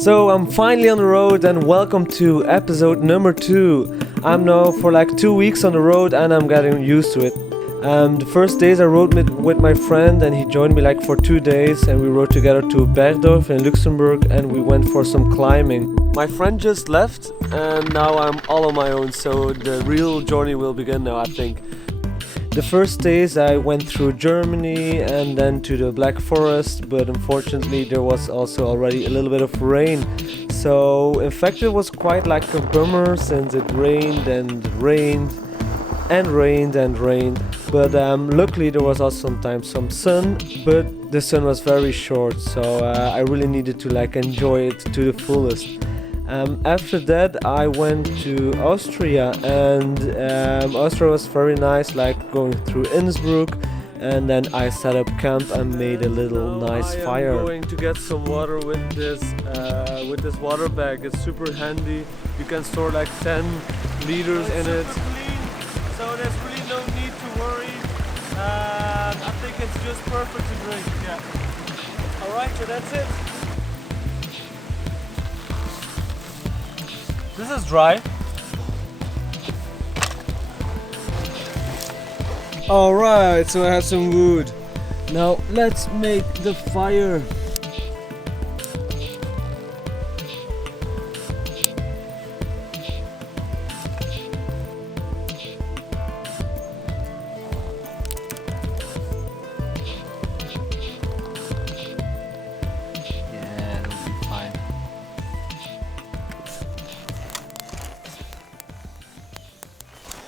So I'm finally on the road and welcome to episode number 2. I'm now for like 2 weeks on the road and I'm getting used to it. The first days I rode with my friend and he joined me like for 2 days and we rode together to Bergdorf in Luxembourg and we went for some climbing. My friend just left and now I'm all on my own, so the real journey will begin now, I think. The first days I went through Germany and then to the Black Forest, but unfortunately there was also already a little bit of rain. So in fact it was quite like a bummer since it rained and rained and rained and rained. But luckily there was also sometimes some sun, but the sun was very short, so I really needed to like enjoy it to the fullest. After that I went to Austria and Austria was very nice, like going through Innsbruck, and then I set up camp and made a little nice fire. I'm going to get some water with this water bag. It's super handy. You can store like 10 liters in it. So there's really no need to worry. I think it's just perfect to drink. Yeah. Alright, so that's it. This is dry. Alright, so I have some wood. Now let's make the fire.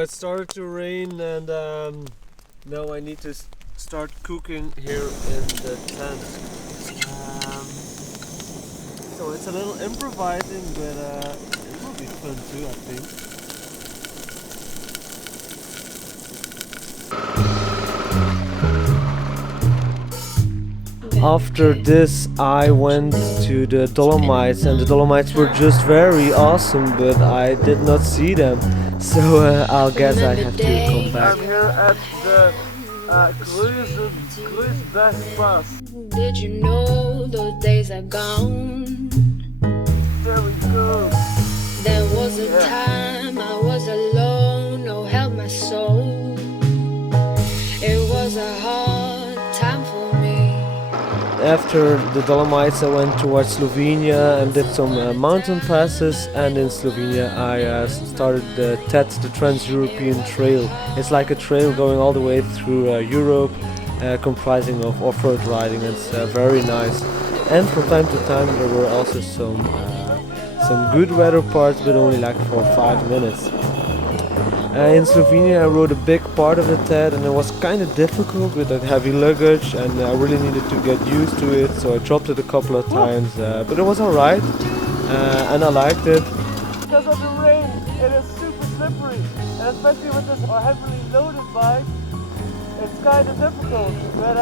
It started to rain and now I need to start cooking here in the tent. So it's a little improvising, but it will be fun too, I think. After this I went to the Dolomites and the Dolomites were just very awesome, but I did not see them. So I'll guess I have to come back. I'm here at the Brenner Pass. Did you know those days are gone? There we go. There was a time I was alone, no help my soul. It was a hard time for me. After the Dolomites I went towards Slovenia and did some mountain passes, and in Slovenia I started the TET, the Trans-European Trail. It's like a trail going all the way through Europe, comprising of off-road riding. It's very nice. And from time to time there were also some good weather parts, but only like for 5 minutes. In Slovenia I rode a big part of the TED and it was kind of difficult with that heavy luggage and I really needed to get used to it, so I dropped it a couple of times, but it was alright and I liked it. Because of the rain it is super slippery, and especially with this heavily loaded bike it's kind of difficult, but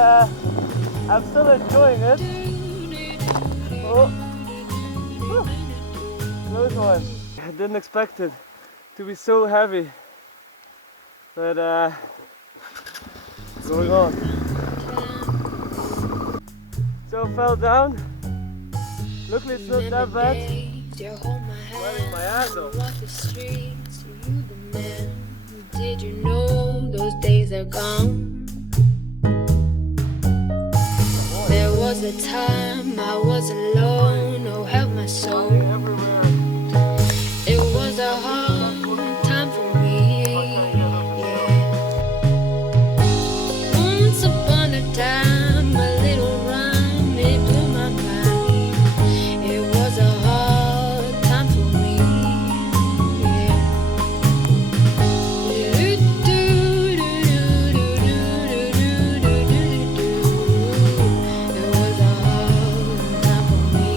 I'm still enjoying it. Oh, close one. I didn't expect it to be so heavy. But going on. So I fell down. Luckily it's not that bad. Sweating my ass off. Did you know those days are gone? There was a time I was alone, no help my soul. It was a hard time for me. Once upon a time, a little rhyme, it blew my mind. It was a hard time for me. It was a hard time for me.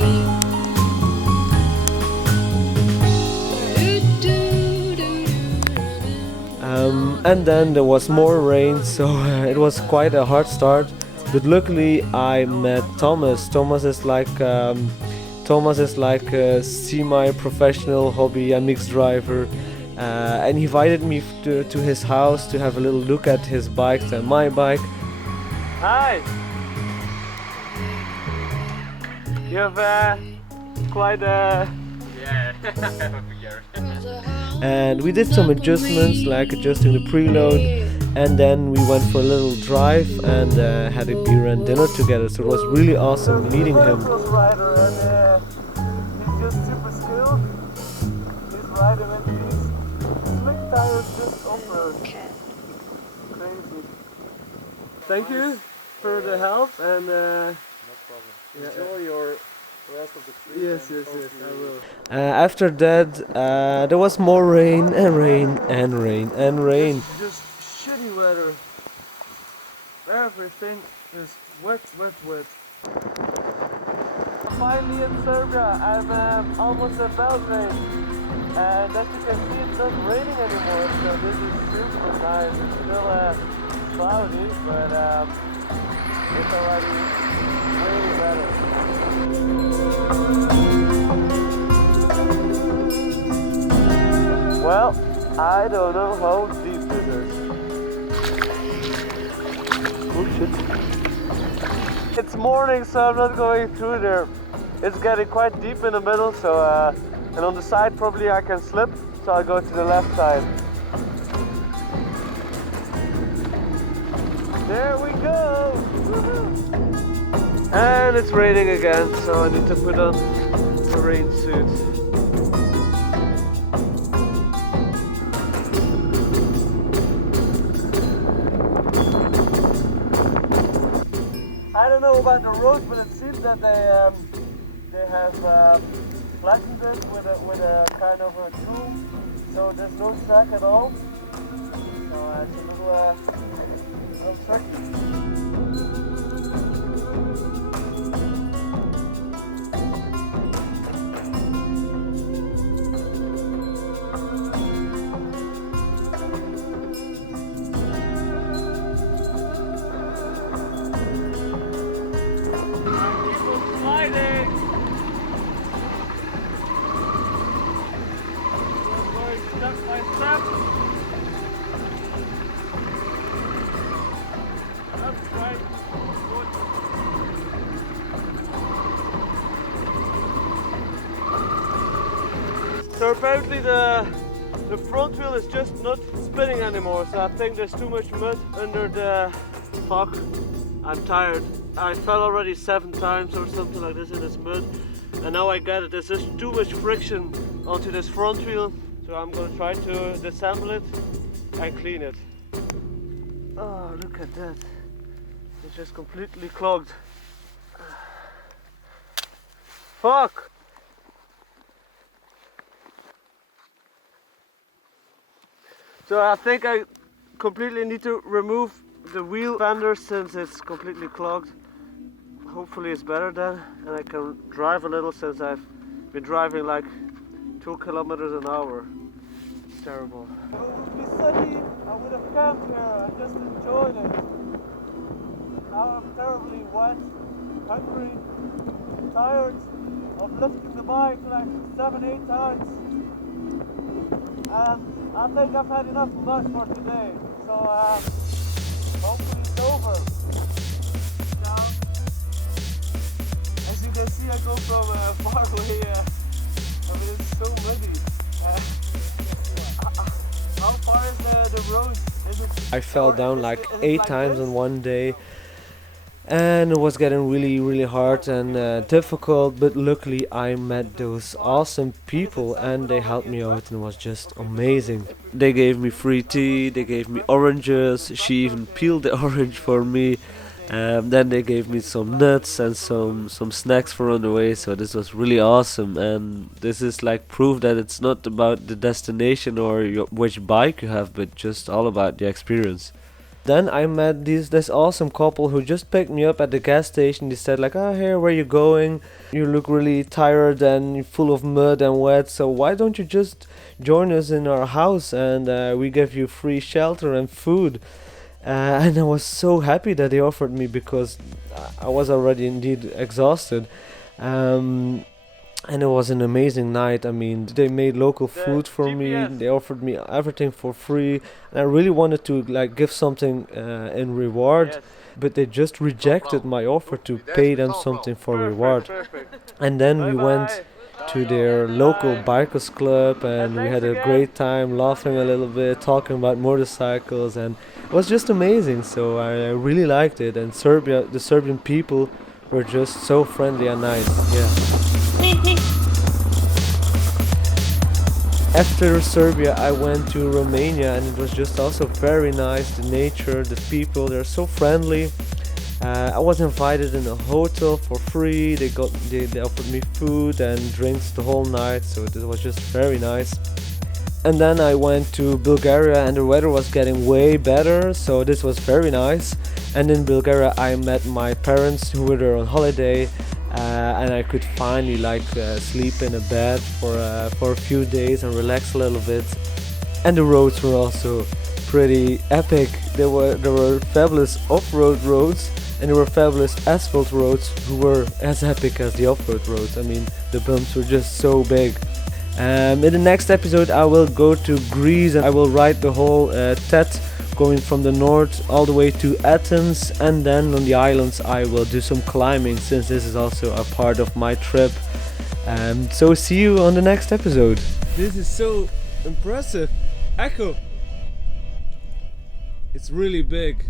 And then there was more rain, so it was quite a hard start. But luckily I met Thomas. Thomas is like a semi-professional hobby, a mixed driver, and he invited me to his house to have a little look at his bikes and my bike. Hi! You have quite Yeah, and we did some adjustments like adjusting the preload, and then we went for a little drive and had a beer and dinner together, so it was really awesome meeting him. He's just super skilled. He's riding with these slick tires just off-road. Crazy. Thank you for the help and no problem. Enjoy your rest of the trip. yes, I will. After that, there was more rain and rain and rain and rain. Just shitty weather. Everything is wet. Finally in Serbia. I'm almost in Belgrade, and as you can see, it's not raining anymore. So this is super nice. It's still cloudy, but it's already way better. Well, I don't know how deep it is. Oh shit. It's morning, so I'm not going through there. It's getting quite deep in the middle, so and on the side probably I can slip, so I'll go to the left side. There we go! Woohoo! And it's raining again, so I need to put on a rain suit. I don't know about the road, but it seems that they have flattened it with a kind of a tool, so there's no track at all. So it's a little tricky. So apparently the front wheel is just not spinning anymore, so I think there's too much mud under the hub. I'm tired. I fell already 7 times or something like this in this mud, and now I get it. There's just too much friction onto this front wheel, so I'm going to try to disassemble it and clean it. Oh, look at that. It's just completely clogged. Fuck! So I think I completely need to remove the wheel fender since it's completely clogged. Hopefully it's better then, and I can drive a little since I've been driving like 2 kilometers an hour. It's terrible. If it would be sunny, I would have camped here and just enjoyed it. Now I'm terribly wet, hungry, tired of lifting the bike like 7-8 times. And I think I've had enough mud for today, so hopefully it's over. Now, as you can see, I go from far away. I mean, it's so muddy. How far is the road? Is it I fell down like 8 times in one day. And it was getting really hard and difficult, but luckily I met those awesome people and they helped me out, and it was just amazing. They gave me free tea, they gave me oranges, she even peeled the orange for me. Then they gave me some nuts and some snacks for on the way, so this was really awesome. And this is like proof that it's not about the destination or which bike you have, but just all about the experience. Then I met this awesome couple who just picked me up at the gas station. They said like, oh, here, where you going? You look really tired and full of mud and wet, so why don't you just join us in our house and we give you free shelter and food. And I was so happy that they offered me, because I was already indeed exhausted. And it was an amazing night. I mean, they made local food for me. They offered me everything for free, and I really wanted to like give something in reward. but they just rejected my offer to pay them something for reward. And then we went to their local bikers club, and we had a great time laughing a little bit, talking about motorcycles, and it was just amazing. So I really liked it, and the Serbian people were just so friendly and nice. Yeah. After Serbia, I went to Romania, and it was just also very nice. The nature, the people, they're so friendly. I was invited in a hotel for free. They offered me food and drinks the whole night, so it was just very nice. And then I went to Bulgaria, and the weather was getting way better, so this was very nice. And in Bulgaria I met my parents who were there on holiday, and I could finally sleep in a bed for a few days and relax a little bit. And the roads were also pretty epic. There were fabulous off-road roads, and there were fabulous asphalt roads who were as epic as the off-road roads. I mean, the bumps were just so big. In the next episode I will go to Greece, and I will ride the whole TET, going from the north all the way to Athens, and then on the islands I will do some climbing, since this is also a part of my trip. So see you on the next episode. This is so impressive. Echo! It's really big.